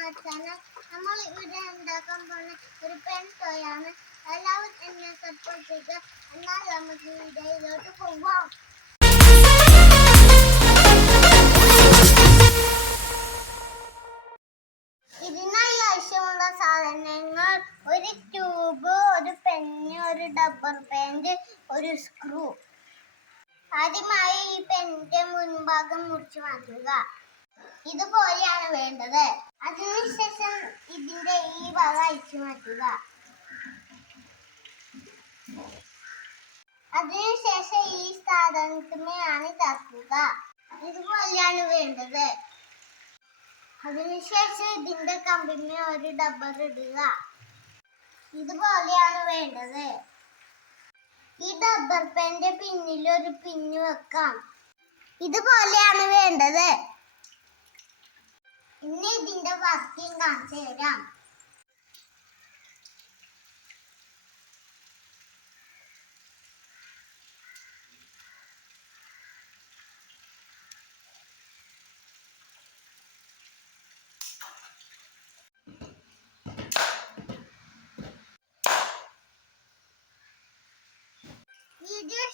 മച്ചാനെ നമ്മൾ ഇവിടെ ഉണ്ടാക്കാൻ പോകുന്ന ഒരു പെൻ ടോയാണ്. എല്ലാവരും എന്നെ സപ്പോർട്ട് ചെയ്യുക. എന്നാൽ നമുക്ക് വീഡിയോയിലോട്ട് പോവാം. ഇതിനായി ആവശ്യമുള്ള സാധനങ്ങൾ: ഒരു ട്യൂബ്, ഒരു പെന്ന്, ഒരു റബ്ബർ ബാൻഡ്, ഒരു സ്ക്രൂ. ആദ്യമായി ഈ പെന്നിന്റെ മുൻഭാഗം മുറിച്ചു മാറ്റുക. ഇതുപോലെയാണ് വേണ്ടത്. അതിനുശേഷം ഇതിന്റെ ഈ ഭാഗം അഴിച്ചു മാറ്റുക. അതിനുശേഷം ഈ സാധനത്തിനെയാണ് ഇതാക്കുക. ഇതുപോലെയാണ് വേണ്ടത്. അതിനുശേഷം ഇതിന്റെ കമ്പിന് ഒരു ഡബ്ബർ ഇടുക. ഇതുപോലെയാണ് വേണ്ടത്. ഈ റബ്ബർ ബാൻഡിന്റെ പിന്നിൽ ഒരു പിന്ന് വെക്കാം. ഇതുപോലെയാണ് വേണ്ടത്. ഇനി ഇതിന്റെ വർക്കിംഗ് കാണിച്ചു തരാം. വീഡിയോ